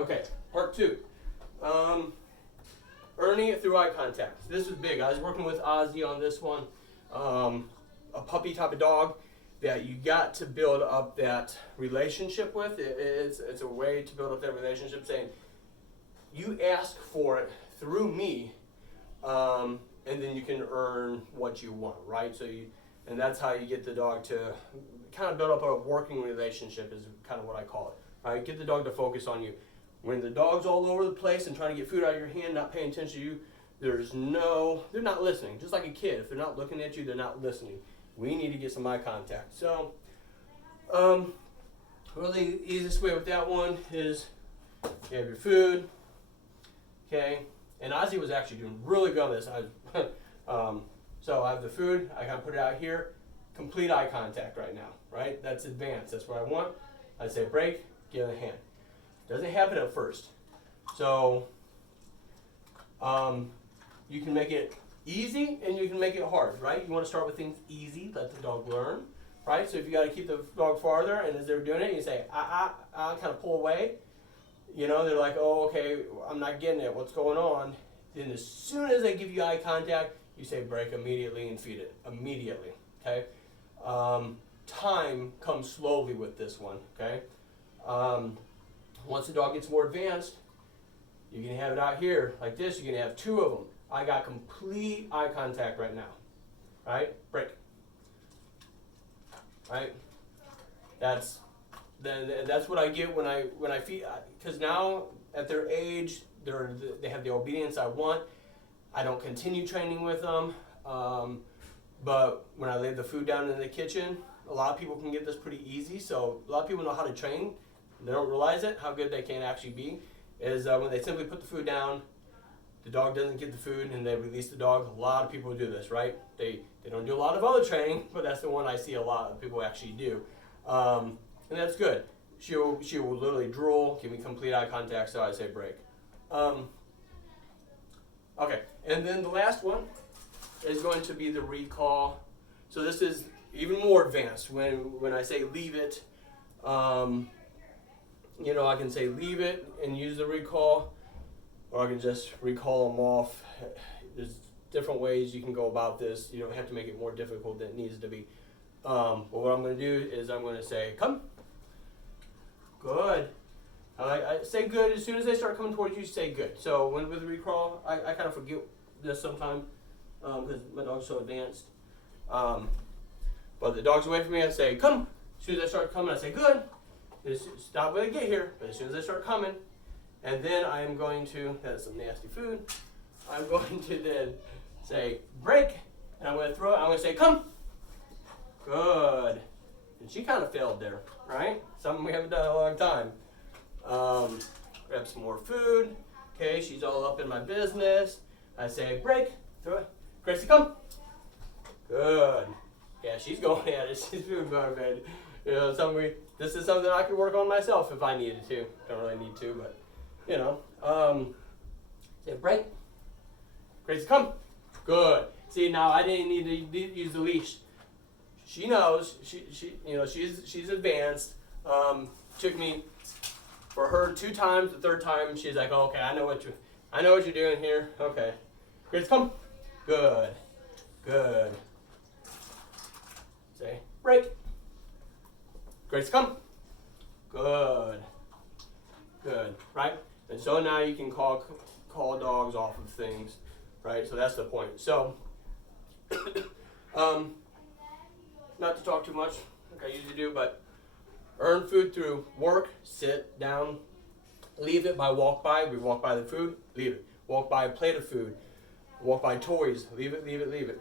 Okay, part two. Earning it through eye contact. This is big. I was working with Ozzy on this one. A puppy type of dog that you got to build up that relationship with. It's a way to build up that relationship, saying, you ask for it through me, and then you can earn what you want, right? And that's how you get the dog to kind of build up a working relationship, is kind of what I call it, right? Get the dog to focus on you. When the dog's all over the place and trying to get food out of your hand, not paying attention to you, they're not listening. Just like a kid, if they're not looking at you, they're not listening. We need to get some eye contact. So, really the easiest way with that one is you have your food, okay? And Ozzy was actually doing really good on this. So I have the food, I gotta put it out here, complete eye contact right now, right? That's advanced, that's what I want. I say break, give it a hand. Doesn't happen at first. So you can make it easy and you can make it hard, right? You want to start with things easy, let the dog learn, right? So if you got to keep the dog farther, and as they're doing it, you say, kind of pull away. You know, they're like, oh, okay, I'm not getting it. What's going on? Then as soon as they give you eye contact, you say break immediately and feed it immediately, okay? Time comes slowly with this one, okay? Once the dog gets more advanced, you can have it out here like this. You can have two of them. I got complete eye contact right now, right? Break, right? That's what I get when I feed, because now at their age, they have the obedience I want. I don't continue training with them, but when I lay the food down in the kitchen, a lot of people can get this pretty easy. So a lot of people know how to train. They don't realize it, how good they can actually be, is when they simply put the food down, the dog doesn't get the food, and they release the dog. A lot of people do this, right? They don't do a lot of other training, but that's the one I see a lot of people actually do. And that's good. She will literally drool, give me complete eye contact, so I say break. Okay, and then the last one is going to be the recall. So this is even more advanced. When I say leave it, you know, I can say leave it and use the recall, or I can just recall them off. There's different ways you can go about this. You don't have to make it more difficult than it needs to be. But what I'm going to do is I'm going to say, come. Good. I say good as soon as they start coming towards you, say good. So with the recall, I kind of forget this sometimes because my dog's so advanced. But the dog's away from me, I say, come. As soon as they start coming, I say, good. Just stop when they get here, but as soon as they start coming, and then I am going to, that's some nasty food, I'm going to then say break, and I'm going to say come. Good. And she kind of failed there, right? Something we haven't done in a long time. Grab some more food. Okay, she's all up in my business. I say break, throw it. Gracie, come. Good. Yeah, she's going at it. She's doing better, man. You know, this is something I could work on myself if I needed to. Don't really need to, but you know. Say break. Gracie, come. Good. See, now I didn't need to use the leash. She knows. She's advanced. Took me for her 2 times. The third time, she's like, oh, okay, I know what you're doing here. Okay. Gracie, come. Good. Good. Say break. Grace, come. Good. Good. Right? And so now you can call dogs off of things, right? So that's the point. So, not to talk too much, like I usually do, but earn food through work, sit down, leave it by walk by. We walk by the food, leave it. Walk by a plate of food, walk by toys, leave it, leave it, leave it.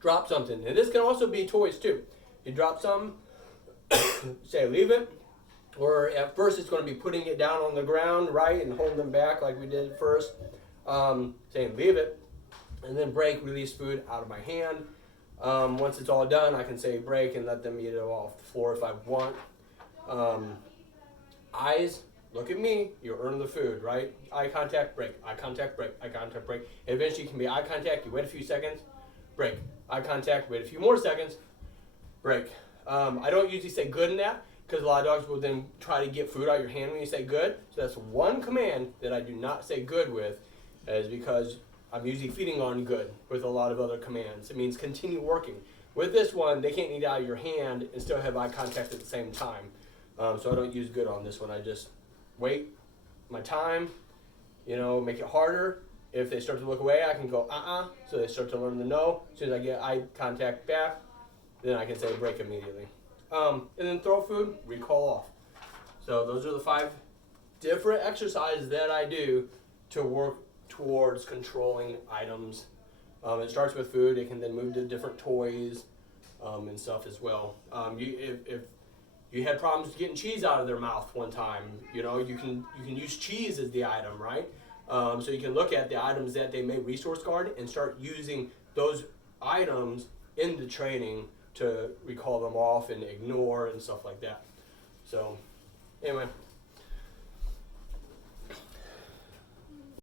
Drop something. And this can also be toys too. You drop some, say leave it, or at first it's going to be putting it down on the ground, right, and holding them back like we did first. Saying leave it, and then break, release food out of my hand. Once it's all done, I can say break and let them eat it off the floor if I want. Eyes, look at me, you earn the food, right? Eye contact, break, eye contact, break, eye contact, break. Eventually it can be eye contact, you wait a few seconds, break. Eye contact, wait a few more seconds, break. I don't usually say good in that. because a lot of dogs will then try to get food out of your hand when you say good. So that's one command that I do not say good with, is because I'm usually feeding on good with a lot of other commands. It means continue working. With this one, they can't eat out of your hand and still have eye contact at the same time. So I don't use good on this one. I just wait my time, make it harder. If they start to look away, I can go so they start to learn the no. As soon as I get eye contact back, then I can say break immediately. And then throw food, recall off. So those are the 5 different exercises that I do to work towards controlling items. It starts with food. It can then move to different toys and stuff as well. If you had problems getting cheese out of their mouth one time, you can use cheese as the item, right? So you can look at the items that they may resource guard and start using those items in the training to recall them off and ignore and stuff like that. So anyway,